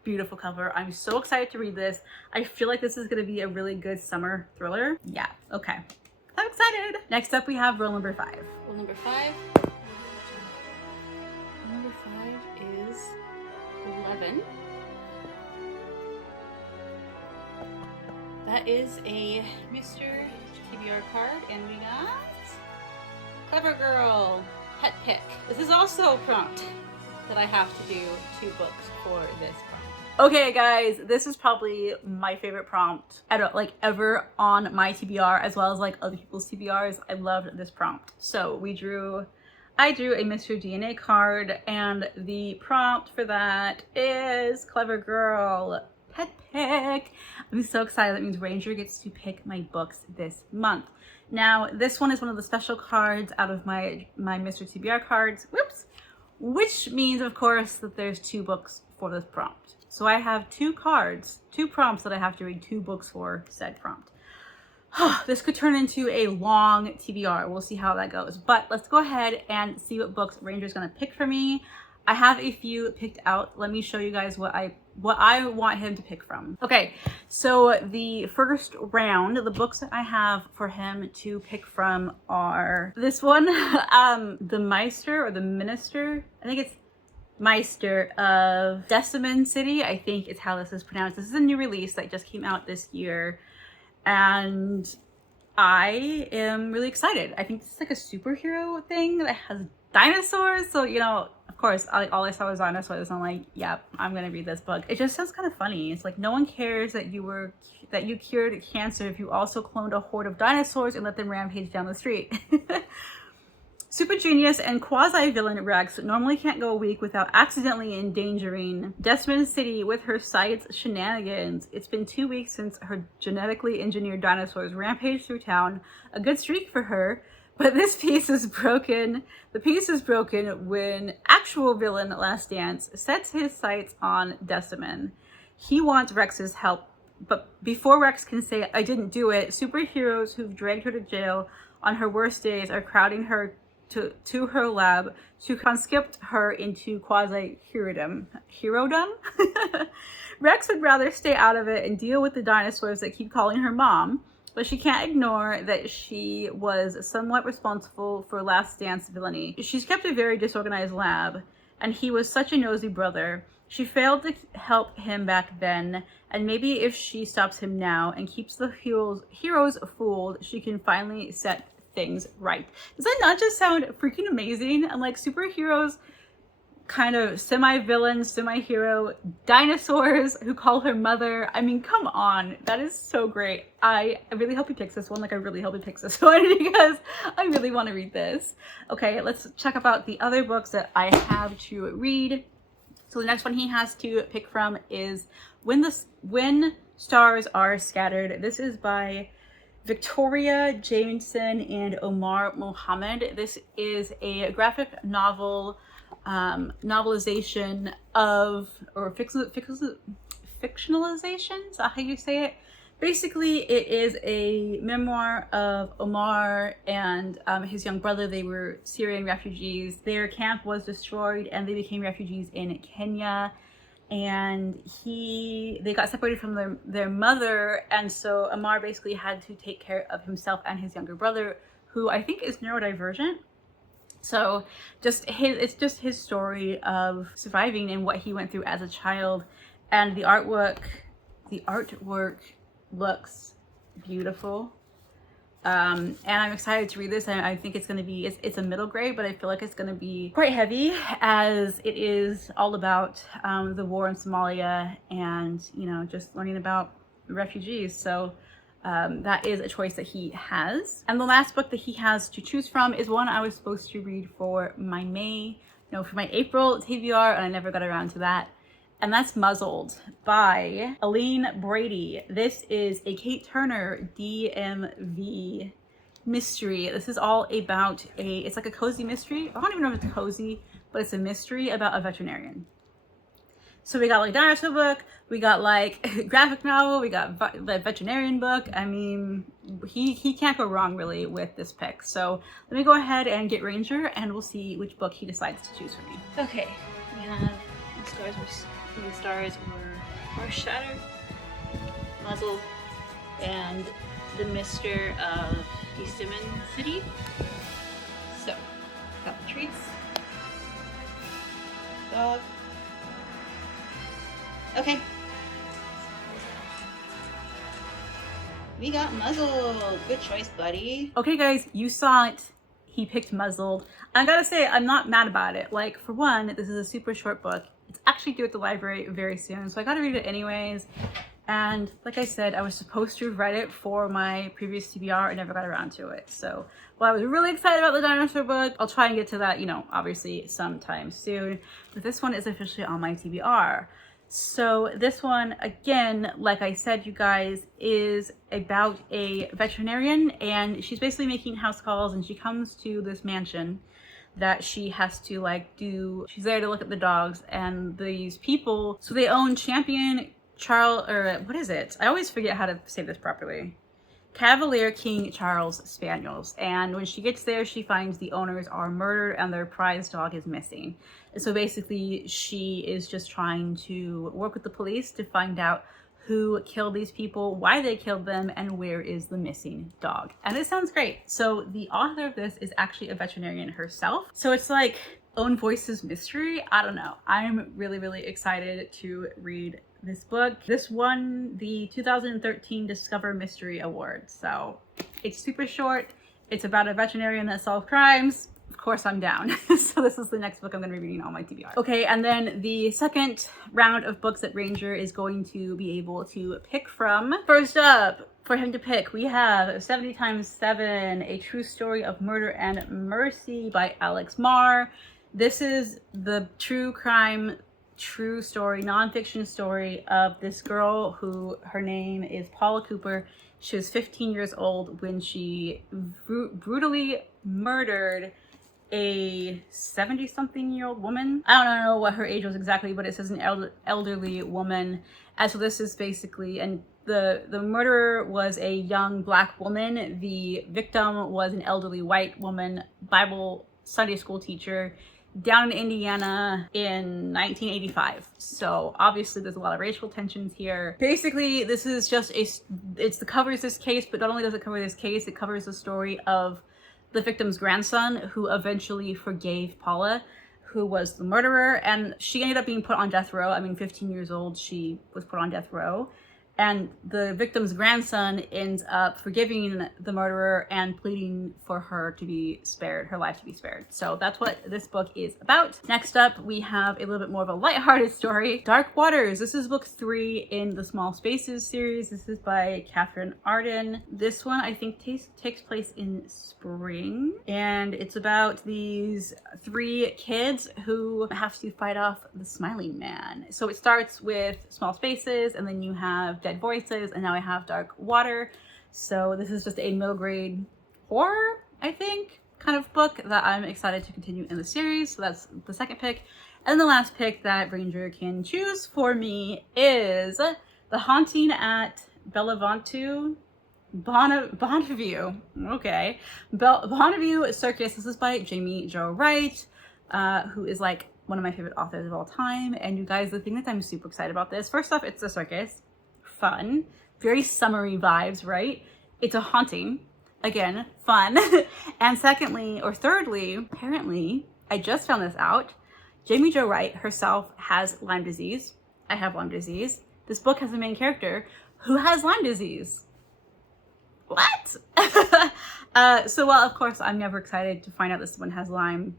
Beautiful cover. I'm so excited to read this. I feel like this is going to be a really good summer thriller. Yeah, okay. I'm excited. Next up we have rule number 5. Rule number 5. Rule number 5 is 11. That is a Mr. TBR card, and we got Clever Girl, Pet Pick. This is also a prompt that I have to do 2 books for this prompt. Okay guys, this is probably my favorite prompt ever on my TBR, as well as like other people's TBRs. I loved this prompt. So I drew a Mr. DNA card, and the prompt for that is Clever Girl, Pet Pick. I'm so excited. That means Ranger gets to pick my books this month. Now, this one is one of the special cards out of my Mr. TBR cards. Whoops! Which means, of course, that there's 2 books for this prompt. So I have 2 cards, 2 prompts that I have to read 2 books for said prompt. This could turn into a long TBR. We'll see how that goes. But let's go ahead and see what books Ranger's gonna pick for me. I have a few picked out. Let me show you guys what I want him to pick from. Okay, so the first round, the books that I have for him to pick from are this one, the Meister or the Minister. I think it's Meister of Decimon City, I think is how this is pronounced. This is a new release that just came out this year, and I am really excited. I think this is like a superhero thing that has dinosaurs, so you know, of course, all I saw was dinosaurs. I'm like, yep, I'm gonna read this book. It just sounds kind of funny. It's like, no one cares that you cured cancer if you also cloned a horde of dinosaurs and let them rampage down the street. Super genius and quasi-villain Rex normally can't go a week without accidentally endangering Decimon City with her site's shenanigans. It's been 2 weeks since her genetically engineered dinosaurs rampaged through town. A good streak for her. But this piece is broken. The piece is broken when actual villain Last Dance sets his sights on Decimon. He wants Rex's help, but before Rex can say, I didn't do it, superheroes who've dragged her to jail on her worst days are crowding her to her lab to conscript her into quasi-herodom. Rex would rather stay out of it and deal with the dinosaurs that keep calling her mom. But she can't ignore that she was somewhat responsible for Last Dance villainy. She's kept a very disorganized lab, and he was such a nosy brother. She failed to help him back then, and maybe if she stops him now and keeps the heroes fooled, she can finally set things right. Does that not just sound freaking amazing? And like superheroes, kind of semi-villain, semi-hero, dinosaurs who call her mother. I mean, come on. That is so great. I really hope he picks this one. Like, I really hope he picks this one because I really want to read this. Okay, let's check about the other books that I have to read. So the next one he has to pick from is When Stars Are Scattered. This is by Victoria Jameson and Omar Mohammed. This is a graphic novel novelization of, or fictionalization, is that how you say it? Basically, it is a memoir of Omar and his young brother. They were Syrian refugees. Their camp was destroyed and they became refugees in Kenya. And they got separated from their mother, and so Omar basically had to take care of himself and his younger brother, who I think is neurodivergent. So it's just his story of surviving and what he went through as a child. And the artwork looks beautiful. And I'm excited to read this. I think it's going to be, it's a middle grade, but I feel like it's going to be quite heavy, as it is all about the war in Somalia and, you know, just learning about refugees. So that is a choice that he has. And the last book that he has to choose from is one I was supposed to read for my for my April TBR, and I never got around to that. And that's Muzzled by Aline Brady. This is a Kate Turner DMV mystery. This is all about it's like a cozy mystery. I don't even know if it's cozy, but it's a mystery about a veterinarian. So we got like dinosaur book, we got like graphic novel, we got the veterinarian book. I mean, he can't go wrong really with this pick. So let me go ahead and get Ranger, and we'll see which book he decides to choose for me. Okay, we have The Stars were Shattered, Muzzled, and The Mister of Eastman City. So, got the treats. Dog. Okay. We got Muzzled. Good choice, buddy. Okay, guys, you saw it. He picked Muzzled. I gotta say, I'm not mad about it. Like, for one, this is a super short book. It's actually due at the library very soon, so I gotta read it anyways. And like I said, I was supposed to have read it for my previous TBR and never got around to it. So while I was really excited about the dinosaur book, I'll try and get to that, you know, obviously sometime soon. But this one is officially on my TBR. So this one, again, like I said, you guys, is about a veterinarian, and she's basically making house calls, and she comes to this mansion that she has to like do. She's there to look at the dogs, and these people, so they own Champion Charles, or what is it? I always forget how to say this properly. Cavalier King Charles Spaniels. And when she gets there, she finds the owners are murdered and their prize dog is missing. And so basically she is just trying to work with the police to find out who killed these people, why they killed them, and where is the missing dog. And it sounds great. So the author of this is actually a veterinarian herself. So it's like own voices mystery. I don't know. I'm really, really excited to read this book. This won the 2013 Discover Mystery Award. So it's super short. It's about a veterinarian that solves crimes. Of course I'm down. So this is the next book I'm going to be reading on my TBR. Okay, and then the second round of books that Ranger is going to be able to pick from. First up, for him to pick, we have 70 times 7, A True Story of Murder and Mercy by Alex Marr. This is the true crime, true story, nonfiction story of this girl who, her name is Paula Cooper. She was 15 years old when she brutally murdered a 70-something-year-old woman. I don't know what her age was exactly, but it says an elderly woman. And so this is basically, and the murderer was a young Black woman. The victim was an elderly white woman, Bible Sunday school teacher, down in Indiana in 1985. So obviously there's a lot of racial tensions here. Basically, this is just it covers this case, but not only does it cover this case, it covers the story of the victim's grandson, who eventually forgave Paula, who was the murderer, and she ended up being put on death row. I mean, 15 years old, she was put on death row. And the victim's grandson ends up forgiving the murderer and pleading for her to be spared, her life to be spared. So that's what this book is about. Next up, we have a little bit more of a lighthearted story. Dark Waters. This is book 3 in the Small Spaces series. This is by Catherine Arden. This one, I think, takes place in spring. And it's about these 3 kids who have to fight off the Smiling Man. So it starts with Small Spaces, and then you have Dead Voices, and now I have Dark Water. So this is just a middle grade horror, I think, kind of book that I'm excited to continue in the series. So that's the second pick. And the last pick that Ranger can choose for me is The Haunting at Bonneview. Okay. Bonneview Circus. This is by Jamie Jo Wright, who is like one of my favorite authors of all time. And you guys, the thing that I'm super excited about this, first off, it's a circus. Fun, very summery vibes, right? It's a haunting, again, fun. And secondly, or thirdly, apparently, I just found this out, Jamie Jo Wright herself has Lyme disease. I have Lyme disease. This book has a main character who has Lyme disease. What? So while of course I'm never excited to find out this one has Lyme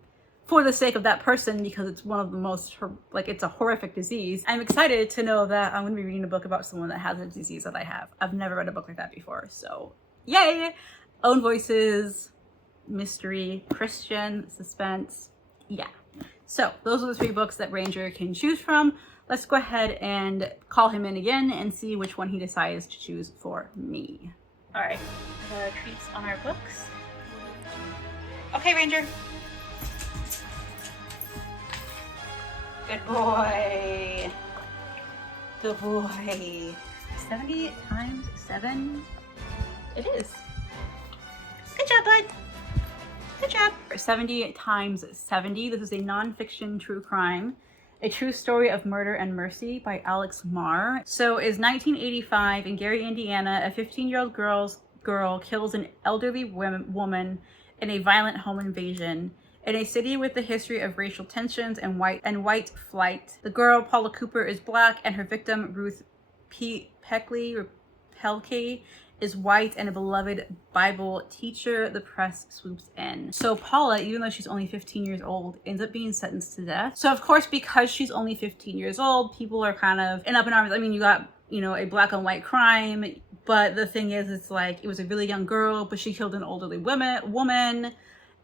for the sake of that person, because it's one of the most, like, it's a horrific disease, I'm excited to know that I'm going to be reading a book about someone that has a disease that I have. I've never read a book like that before, so yay! Own voices, mystery, Christian, suspense, yeah. So those are the 3 books that Ranger can choose from. Let's go ahead and call him in again and see which one he decides to choose for me. All right, the treats on our books. Okay, Ranger. Good boy. Good boy. 70 times 7? It is. Good job, bud. Good job. 70 times 70. This is a nonfiction true crime. A True Story of Murder and Mercy by Alex Marr. So is 1985 in Gary, Indiana, a 15-year-old girl kills an elderly woman in a violent home invasion. In a city with a history of racial tensions and white flight, the girl, Paula Cooper, is black, and her victim, Ruth Pelkey, is white and a beloved Bible teacher. The press swoops in. So Paula, even though she's only 15 years old, ends up being sentenced to death. So of course, because she's only 15 years old, people are kind of up in arms. I mean, you got, you know, a black on white crime, but the thing is, it's like, it was a really young girl, but she killed an elderly woman.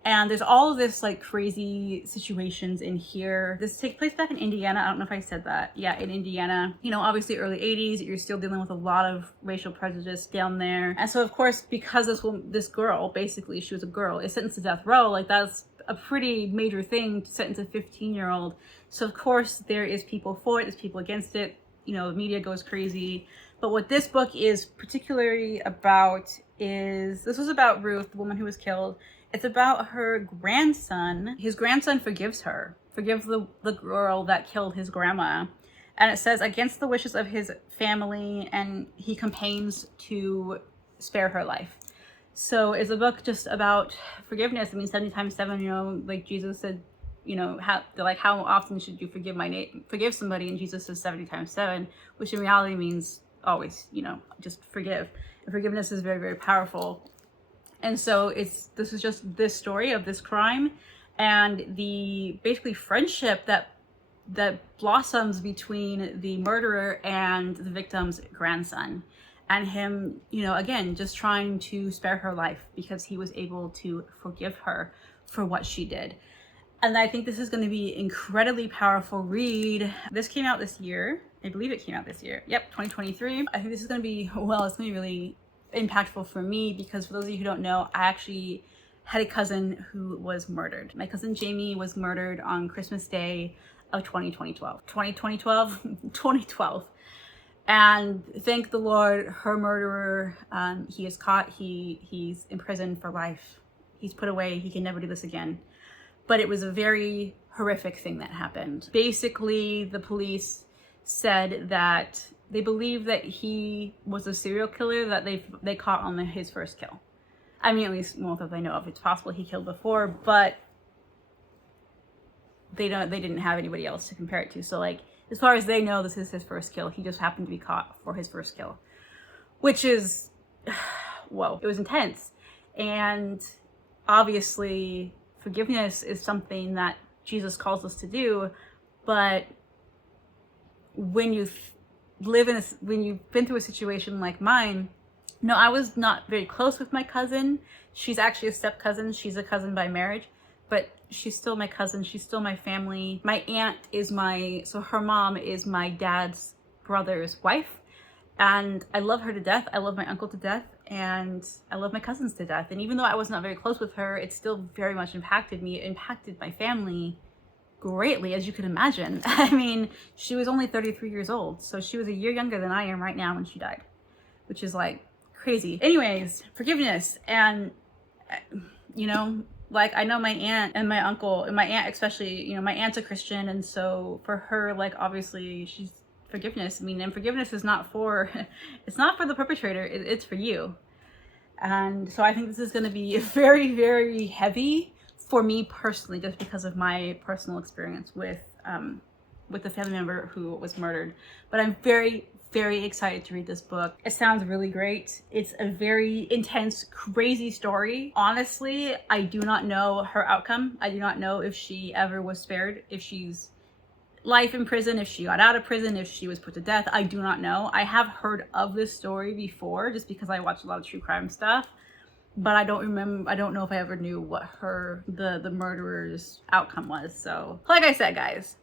And there's all of this like crazy situations in here. This takes place back in Indiana. I don't know if I said that. Yeah, in Indiana. You know, obviously early 80s, you're still dealing with a lot of racial prejudice down there. And so of course, because this girl, basically she was a girl, is sentenced to death row, like that's a pretty major thing to sentence a 15-year-old. So of course there is people for it, there's people against it. You know, the media goes crazy. But what this book is particularly about is, this was about Ruth, the woman who was killed. It's about her grandson. His grandson forgives the girl that killed his grandma. And it says, against the wishes of his family, and he campaigns to spare her life. So it's a book just about forgiveness. I mean, 70 times 7, you know, like Jesus said, you know, how often should you forgive somebody? And Jesus says 70 times 7, which in reality means always, you know, just forgive. And forgiveness is very, very powerful. And so this is just this story of this crime and the basically friendship that blossoms between the murderer and the victim's grandson, and him, you know, again, just trying to spare her life because he was able to forgive her for what she did. And I think this is going to be incredibly powerful read. This came out this year. I believe it came out this year. Yep, 2023. I think this is going to be, well, it's going to be really impactful for me because, for those of you who don't know, I actually had a cousin who was murdered. My cousin Jamie was murdered on Christmas Day of 2012. And thank the Lord, her murderer, he is caught. He's in prison for life. He's put away. He can never do this again. But it was a very horrific thing that happened. Basically, the police said that they believe that he was a serial killer that they caught on his first kill. I mean, at least most of them know of. It's possible he killed before, but they didn't have anybody else to compare it to. So like, as far as they know, this is his first kill. He just happened to be caught for his first kill, which is, whoa, it was intense. And obviously forgiveness is something that Jesus calls us to do. But when you've been through a situation like mine, no, I was not very close with my cousin. She's actually a step cousin. She's a cousin by marriage, but she's still my cousin. She's still my family. My aunt is her mom is my dad's brother's wife. And I love her to death. I love my uncle to death. And I love my cousins to death. And even though I was not very close with her, it still very much impacted me. It impacted my family greatly, as you can imagine. I mean, she was only 33 years old. So she was a year younger than I am right now when she died, which is like crazy. Anyways, forgiveness. And, you know, like, I know my aunt and my uncle, and my aunt especially, you know, my aunt's a Christian. And so for her, like, obviously she's forgiveness. I mean, and forgiveness is not for, it's not for the perpetrator. It's for you. And so I think this is going to be very, very heavy for me personally, just because of my personal experience with the family member who was murdered. But I'm very, very excited to read this book. It sounds really great. It's a very intense, crazy story. Honestly, I do not know her outcome. I do not know if she ever was spared, if she's life in prison, if she got out of prison, if she was put to death. I do not know. I have heard of this story before just because I watch a lot of true crime stuff, but I don't know if I ever knew what the murderer's outcome was. So like I said, guys,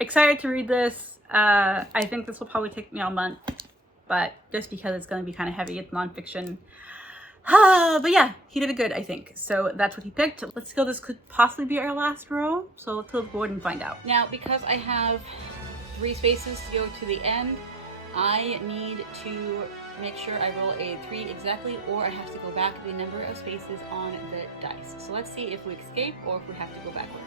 excited to read this. I think this will probably take me a month, but just because it's going to be kind of heavy, it's nonfiction. But yeah, he did it good, I think. So that's what he picked. Let's go. This could possibly be our last row. So let's go forward and find out. Now, because I have 3 spaces to go to the end, I need to make sure I roll a 3 exactly, or I have to go back the number of spaces on the dice. So let's see if we escape or if we have to go backwards.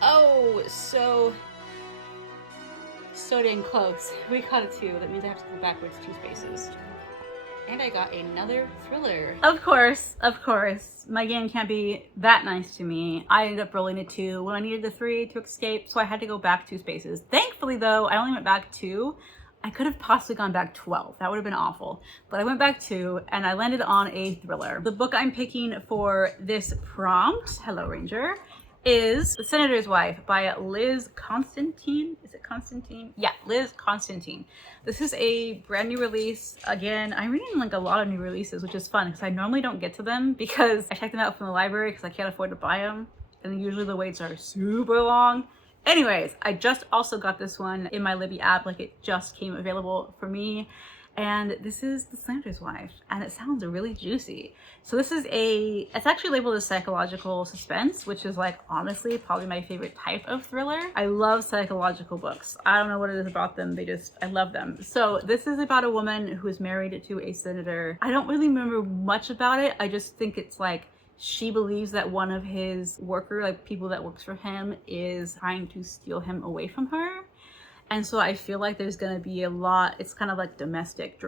Oh, so dang close. We got a 2. That means I have to go backwards 2 spaces. And I got another thriller. Of course. My game can't be that nice to me. I ended up rolling a 2 when I needed a 3 to escape, so I had to go back 2 spaces. Thankfully, though, I only went back 2. I could have possibly gone back 12. That would have been awful. But I went back 2, and I landed on a thriller. The book I'm picking for this prompt, hello, Ranger, is The Senator's Wife by Liz Constantine. Is it Constantine? Yeah, Liz Constantine. This is a brand new release. Again, I'm reading like a lot of new releases, which is fun because I normally don't get to them because I check them out from the library because I can't afford to buy them. And usually the waits are super long. Anyways, I just also got this one in my Libby app. Like, it just came available for me. And this is The Senator's Wife, and it sounds really juicy. So this is it's actually labeled as psychological suspense, which is like honestly probably my favorite type of thriller. I love psychological books. I don't know what it is about them. I love them. So this is about a woman who is married to a senator. I don't really remember much about it. I just think it's like she believes that one of his people that works for him is trying to steal him away from her. And so I feel like there's gonna be a lot, it's kind of like domestic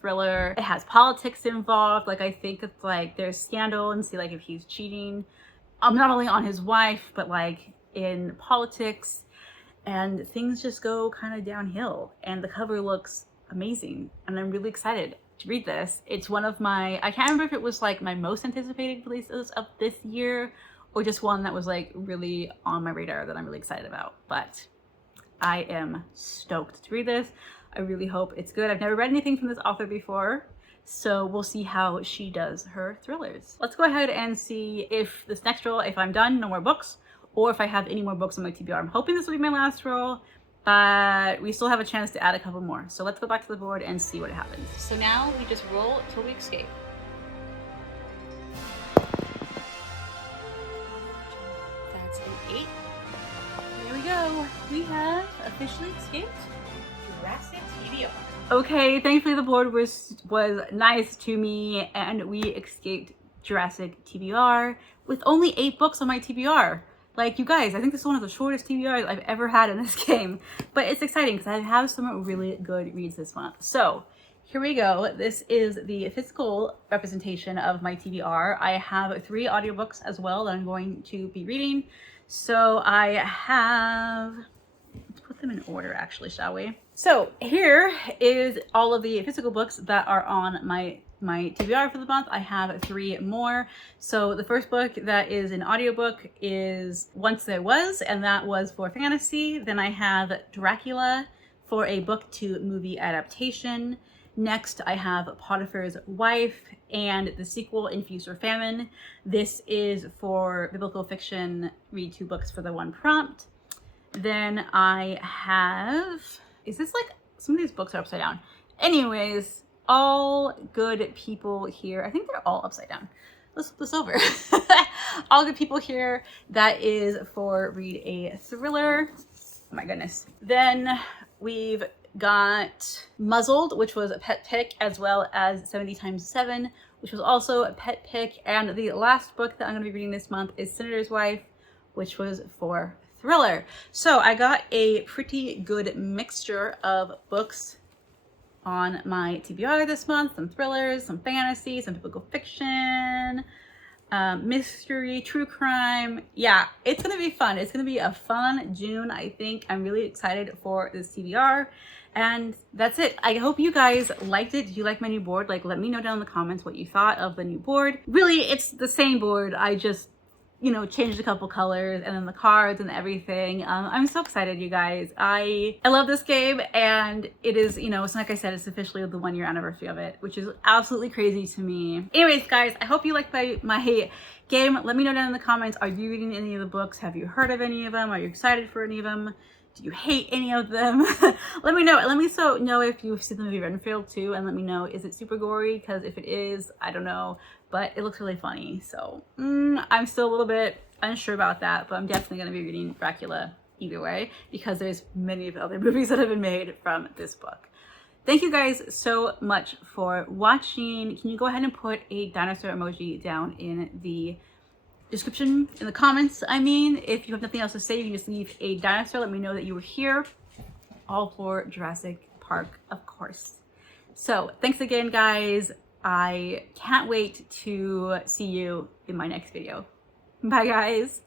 thriller. It has politics involved. Like, I think it's like there's scandal and see like if he's cheating, not only on his wife, but like in politics, and things just go kind of downhill. And the cover looks amazing, and I'm really excited to read this. It's one of my, I can't remember if it was like my most anticipated releases of this year or just one that was like really on my radar that I'm really excited about. But I am stoked to read this. I really hope it's good. I've never read anything from this author before, so we'll see how she does her thrillers. Let's go ahead and see if this next roll, if I'm done, no more books, or if I have any more books on my TBR. I'm hoping this will be my last roll, but we still have a chance to add a couple more. So let's go back to the board and see what happens. So now we just roll till we escape. That's an 8. There we go. We have officially escaped Jurassic TBR. Okay, thankfully the board was nice to me and we escaped Jurassic TBR with only 8 books on my TBR. Like, you guys, I think this is one of the shortest TBRs I've ever had in this game, but it's exciting because I have some really good reads this month. So here we go. This is the physical representation of my TBR. I have 3 audiobooks as well that I'm going to be reading. So I have, let's put them in order actually, shall we? So here is all of the physical books that are on my TBR for the month. I have 3 more. So the first book that is an audiobook is Once There Was, and that was for fantasy. Then I have Dracula for a book to movie adaptation. Next, I have Potiphar's Wife and the sequel, In Feast or Famine. This is for biblical fiction, read 2 books for the 1 prompt. Then I have, is this like, some of these books are upside down. Anyways, All Good People Here. I think they're all upside down. Let's flip this over. All Good People Here. That is for read a thriller. Oh my goodness. Then we've got Muzzled, which was a pet pick, as well as 70 times 7, which was also a pet pick. And the last book that I'm going to be reading this month is Senator's Wife, which was for thriller. So I got a pretty good mixture of books on my TBR this month. Some thrillers, some fantasy, some biblical fiction. mystery, true crime. Yeah, it's gonna be fun. It's gonna be a fun June, I think. I'm really excited for this TBR. And that's it. I hope you guys liked it. Did you like my new board? Like, let me know down in the comments what you thought of the new board. Really, it's the same board. I just, you know, changed a couple colors and then the cards and everything. I'm so excited, you guys. I love this game, and it is, you know, it's like I said, it's officially the 1 year anniversary of it, which is absolutely crazy to me. Anyways, guys, I hope you liked my game. Let me know down in the comments. Are you reading any of the books? Have you heard of any of them? Are you excited for any of them? Do you hate any of them? Let me know. Let me know if you've seen the movie Renfield too, and let me know, is it super gory? Because if it is, I don't know, but it looks really funny. So I'm still a little bit unsure about that, but I'm definitely going to be reading Dracula either way, because there's many other movies that have been made from this book. Thank you guys so much for watching. Can you go ahead and put a dinosaur emoji down in the description, in the comments? I mean, if you have nothing else to say, you can just leave a dinosaur. Let me know that you were here, all for Jurassic Park, of course. So thanks again, guys. I can't wait to see you in my next video. Bye, guys.